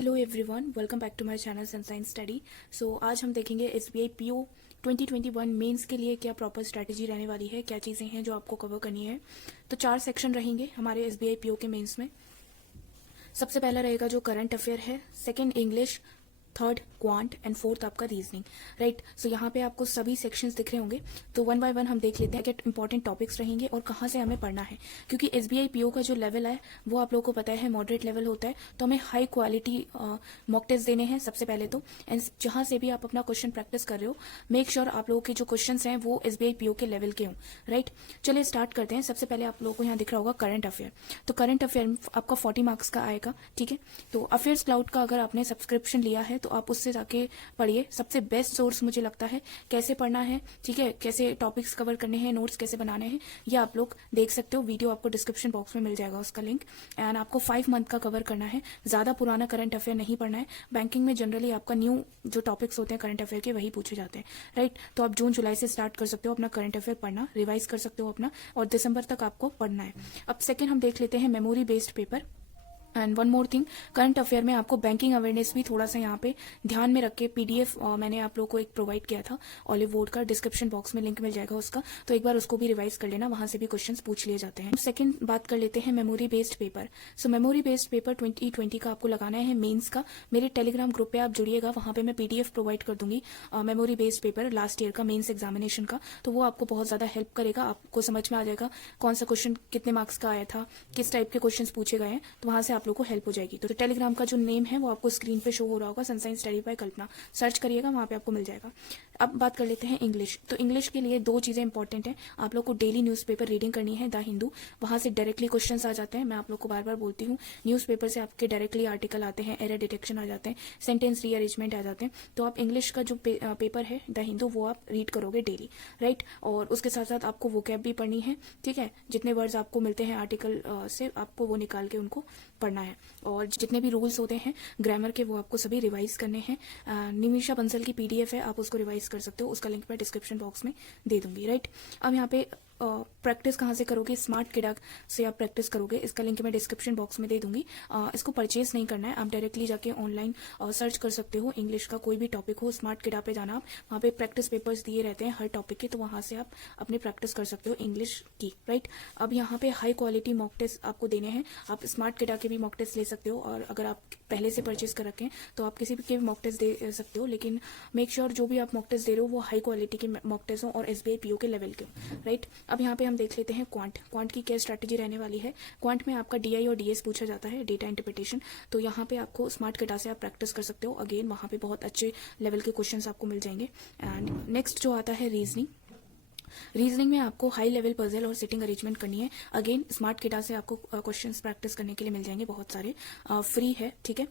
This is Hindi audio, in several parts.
Hello everyone, welcome back to my channel Sunshine Study. So आज हम देखेंगे एसबीआई पीओ 2021 मेंस के लिए क्या प्रॉपर स्ट्रैटेजी रहने वाली है, क्या चीज़ें हैं जो आपको कवर करनी है। तो 4 सेक्शन रहेंगे हमारे एसबीआई पीओ के मेंस में। सबसे पहला रहेगा जो करंट अफेयर है, second English, third quant and fourth आपका रीजनिंग। राइट, सो यहाँ पे आपको सभी सेक्शंस दिख रहे होंगे। तो वन बाय वन हम देख लेते हैं कि इंपॉर्टेंट टॉपिक्स रहेंगे और कहाँ से हमें पढ़ना है, क्योंकि एसबीआई पीओ का जो लेवल है वो आप लोगों को पता है मॉडरेट लेवल होता है। तो हमें हाई क्वालिटी मॉक टेस्ट देने हैं सबसे पहले तो। एंड जहाँ से भी आप अपना क्वेश्चन प्रैक्टिस कर रहे हो, मेक श्योर आप लोगों के जो क्वेश्चन हैं वो एसबीआई पीओ के लेवल के हों। राइट, चलिए स्टार्ट करते हैं। सबसे पहले आप लोगों को यहाँ दिख रहा होगा करंट अफेयर। तो करंट अफेयर आपका 40 मार्क्स का आएगा। ठीक है, तो अफेयर्स क्लाउड का अगर आपने सब्सक्रिप्शन लिया है तो आप उससे जाके पढ़िए। सबसे बेस्ट सोर्स मुझे लगता है। कैसे पढ़ना है, ठीक है, कैसे टॉपिक्स कवर करने हैं, नोट्स कैसे बनाने हैं, ये आप लोग देख सकते हो। वीडियो आपको डिस्क्रिप्शन बॉक्स में मिल जाएगा उसका लिंक। एंड आपको 5 मंथ का कवर करना है, ज्यादा पुराना करंट अफेयर नहीं पढ़ना है। बैंकिंग में जनरली आपका न्यू जो टॉपिक्स होते हैं करंट अफेयर के वही पूछे जाते हैं। राइट, तो आप जून जुलाई से स्टार्ट कर सकते हो अपना करंट अफेयर पढ़ना, रिवाइज कर सकते हो अपना, और दिसंबर तक आपको पढ़ना है। अब सेकेंड हम देख लेते हैं memory based paper. And one more thing, current affair में आपको बैंकिंग अवेयरनेस भी थोड़ा सा यहाँ पे ध्यान में रख के पीडीएफ मैंने आप लोगों को एक प्रोवाइड किया था ऑलिव वुड का, डिस्क्रिप्शन बॉक्स में लिंक मिल जाएगा उसका। तो एक बार उसको भी रिवाइज कर लेना, वहां से भी क्वेश्चंस पूछ लिए जाते हैं। सेकंड बात कर लेते हैं मेमोरी बेस्ड पेपर। सो मेमोरी बेस्ड पेपर 2020 का आपको लगाना है मेंस का। मेरे टेलीग्राम ग्रुप पे आप जुड़िएगा, वहां पे मैं पीडीएफ प्रोवाइड कर दूंगी memory based paper last year का मेंस एग्जामिनेशन का। तो वो आपको बहुत ज्यादा हेल्प करेगा, आपको समझ में आ जाएगा कौन सा क्वेश्चन कितने मार्क्स का आया था, किस टाइप के क्वेश्चन पूछे गए हैं। तो वहां से आप लोग को हेल्प हो जाएगी। तो टेलीग्राम का जो नेम है वो आपको स्क्रीन पे शो हो रहा होगा, sunshine study by Kalpana, search करिएगा, वहां पे आपको मिल जाएगा। अब बात कर लेते हैं इंग्लिश। तो इंग्लिश के लिए 2 चीजें इंपॉर्टेंट हैं। आप लोग को डेली न्यूज़पेपर रीडिंग करनी है, द हिंदू, वहां से डायरेक्टली क्वेश्चंस आ जाते हैं। मैं आप लोग को बार बार बोलती हूँ, न्यूज़पेपर से आपके डायरेक्टली आर्टिकल आते हैं, एरर डिटेक्शन आ जाते हैं, सेंटेंस रीअरेंजमेंट आ जाते हैं। तो आप इंग्लिश का जो पेपर है द हिंदू वो आप रीड करोगे डेली। राइट, और उसके साथ साथ आपको वोकैब भी पढ़नी है। ठीक है, जितने वर्ड्स आपको मिलते हैं आर्टिकल से आपको वो निकाल के उनको पढ़ना है। और जितने भी रूल्स होते हैं ग्रामर के वो आपको सभी रिवाइज करने हैं। निमिषा बंसल की पीडीएफ है, आप उसको रिवाइज कर सकते हो, उसका लिंक मैं डिस्क्रिप्शन बॉक्स में दे दूंगी। राइट, अब यहाँ पे प्रैक्टिस कहाँ से करोगे, स्मार्ट किडा से आप प्रैक्टिस करोगे, इसका लिंक मैं डिस्क्रिप्शन बॉक्स में दे दूंगी। इसको परचेज नहीं करना है, आप डायरेक्टली जाके ऑनलाइन सर्च कर सकते हो। इंग्लिश का कोई भी टॉपिक हो, स्मार्ट किडा पे जाना आप, वहाँ पे प्रैक्टिस पेपर्स दिए रहते हैं हर टॉपिक के, तो वहाँ से आप अपनी प्रैक्टिस कर सकते हो इंग्लिश की। राइट, अब यहाँ पे हाई क्वालिटी मॉक टेस्ट आपको देने हैं। आप स्मार्ट किडा के भी मॉक टेस्ट ले सकते हो, और अगर आप पहले से परचेज कर रखें तो आप किसी के भी मॉक टेस्ट दे सकते हो, लेकिन मेक श्योर जो भी आप मॉक टेस्ट दे रहे हो वो हाई क्वालिटी के मॉक टेस्ट हो और एसबीआई पीओ के लेवल के हो। राइट, अब यहाँ पे हम देख लेते हैं क्वांट की क्या स्ट्रैटेजी रहने वाली है। क्वांट में आपका डीआई और डीएस पूछा जाता है, डेटा इंटरप्रिटेशन। तो यहाँ पे आपको स्मार्ट किडा से आप प्रैक्टिस कर सकते हो। अगेन वहाँ पे बहुत अच्छे लेवल के क्वेश्चंस आपको मिल जाएंगे। एंड नेक्स्ट जो आता है रीजनिंग में आपको हाई लेवल पजल और सिटिंग अरेंजमेंट करनी है। अगेन स्मार्ट किडा से आपको क्वेश्चंस प्रैक्टिस करने के लिए मिल जाएंगे, बहुत सारे फ्री है। ठीक है,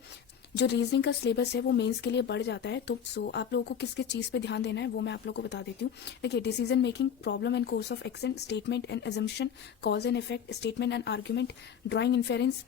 जो रीजनिंग का सिलेबस है वो मेंस के लिए बढ़ जाता है। तो आप लोगों को किस किस चीज पे ध्यान देना है वो मैं आप लोगों को बता देती हूँ। देखिए, decision making, problem and course of action, statement and assumption, cause and effect, statement and argument, drawing inference,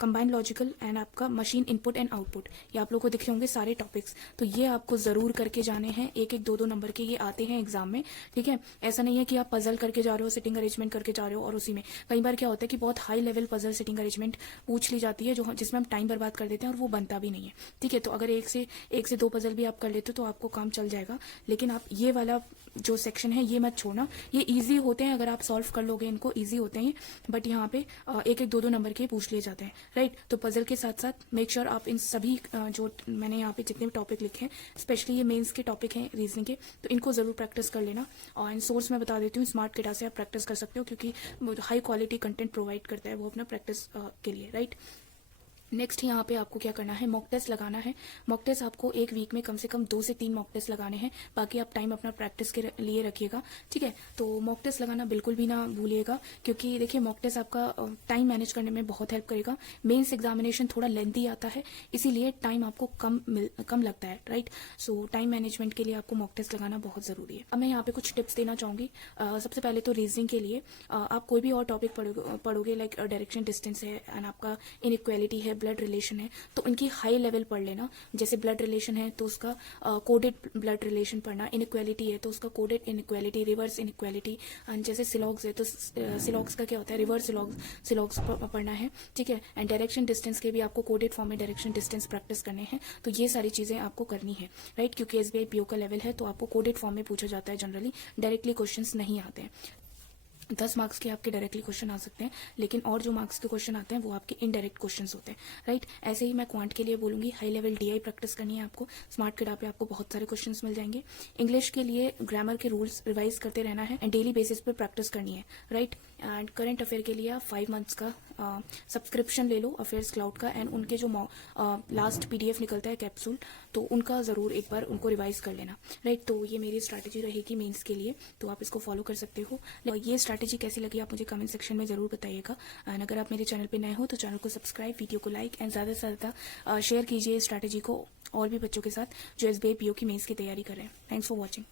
combined logical and आपका मशीन इनपुट एंड आउटपुट। ये आप लोगों को दिख रहे होंगे सारे टॉपिक्स। तो ये आपको जरूर करके जाने हैं, 1-1, 2-2 नंबर के ये आते हैं एग्जाम में। ठीक है, ऐसा नहीं है कि आप पजल करके जा रहे हो, सिटिंग अरेंजमेंट करके जा रहे हो, और उसी में कई बार क्या होता है कि बहुत high level puzzle sitting arrangement पूछ ली जाती है, जो जिसमें हम टाइम बर्बाद कर देते हैं और वो बनता भी नहीं है। ठीक है, तो अगर एक से 2 पजल भी आप कर लेते हो तो आपको काम चल जाएगा। लेकिन आप ये वाला जो सेक्शन है ये मत छोड़ना, ये इजी होते हैं, अगर आप सॉल्व कर लोगे इनको, इजी होते हैं। बट यहाँ पे 1-1, 2-2 नंबर के पूछ लिए जाते हैं। राइट, तो पजल के साथ साथ मेक श्योर आप इन सभी जो मैंने यहाँ पे जितने भी टॉपिक लिखे हैं, स्पेशली ये मेंस के टॉपिक हैं रीजनिंग के, तो इनको जरूर प्रैक्टिस कर लेना। और इन सोर्स में बता देती हूँ, स्मार्ट किडा से आप प्रैक्टिस कर सकते हो, क्योंकि हाई क्वालिटी कंटेंट प्रोवाइड करता है वो अपना प्रैक्टिस के लिए। राइट, नेक्स्ट यहाँ पे आपको क्या करना है, मॉक टेस्ट लगाना है। मॉक टेस्ट आपको एक वीक में कम से कम 2 से 3 मॉक टेस्ट लगाने हैं, बाकी आप टाइम अपना प्रैक्टिस के लिए रखिएगा। ठीक है, तो मॉक टेस्ट लगाना बिल्कुल भी ना भूलिएगा, क्योंकि देखिए मॉक टेस्ट आपका टाइम मैनेज करने में बहुत हेल्प करेगा। मेंस एग्जामिनेशन थोड़ा लेंथी आता है, इसीलिए टाइम आपको कम लगता है। राइट, सो टाइम मैनेजमेंट के लिए आपको मॉक टेस्ट लगाना बहुत जरूरी है। अब मैं यहाँ पे कुछ टिप्स देना चाहूंगी। सबसे पहले तो रीजनिंग के लिए आप कोई भी और टॉपिक पढ़ोगे, लाइक डायरेक्शन डिस्टेंस है, एंड आपका इनइक्वालिटी है, ब्लड रिलेशन है तो उनकी हाई लेवल पढ़ लेना। जैसे ब्लड रिलेशन है तो उसका कोडेड ब्लड रिलेशन पढ़ना, इनइक्वालिटी है तो उसका coded inequality, reverse inequality, and जैसे सिलॉग्स है तो सिलॉग्स का क्या होता है, रिवर्स सिलॉग्स पढ़ना है, ठीक है। एंड डायरेक्शन डिस्टेंस के भी आपको कोडेड फॉर्म में डायरेक्शन डिस्टेंस प्रैक्टिस करने हैं। तो ये सारी चीजें आपको करनी है, राइट, क्योंकि एसबीआई पीओ का लेवल है तो आपको कोडेड फॉर्म में पूछा जाता है, जनरली डायरेक्टली क्वेश्चंस नहीं आते हैं। 10 मार्क्स के आपके डायरेक्टली क्वेश्चन आ सकते हैं, लेकिन और जो मार्क्स के क्वेश्चन आते हैं वो आपके इनडायरेक्ट क्वेश्चंस होते हैं, राइट। ऐसे ही मैं क्वांट के लिए बोलूंगी, हाई लेवल डीआई प्रैक्टिस करनी है आपको। स्मार्ट किडा पे आपको बहुत सारे क्वेश्चंस मिल जाएंगे। इंग्लिश के लिए ग्रामर के रूल्स रिवाइज करते रहना है एंड डेली बेसिस पे प्रैक्टिस करनी है, राइट। एंड करंट अफेयर के लिए आप 5 मंथ्स का सब्सक्रिप्शन ले लो अफेयर्स क्लाउड का, एंड उनके जो लास्ट पीडीएफ निकलता है कैप्सूल, तो उनका जरूर एक बार उनको रिवाइज कर लेना, राइट। तो ये मेरी स्ट्रैटेजी रहेगी मेंस के लिए, तो आप इसको फॉलो कर सकते हो। ये स्ट्रैटेजी कैसी लगी आप मुझे कमेंट सेक्शन में जरूर बताइएगा। एंड अगर आप मेरे चैनल पे नए हो तो चैनल को सब्सक्राइब, वीडियो को लाइक एंड ज्यादा से ज्यादा शेयर कीजिए इस स्ट्रैटेजी को और भी बच्चों के साथ जो एसबीआई पीओ की मेंस की तैयारी कर रहे हैं। Thanks for watching.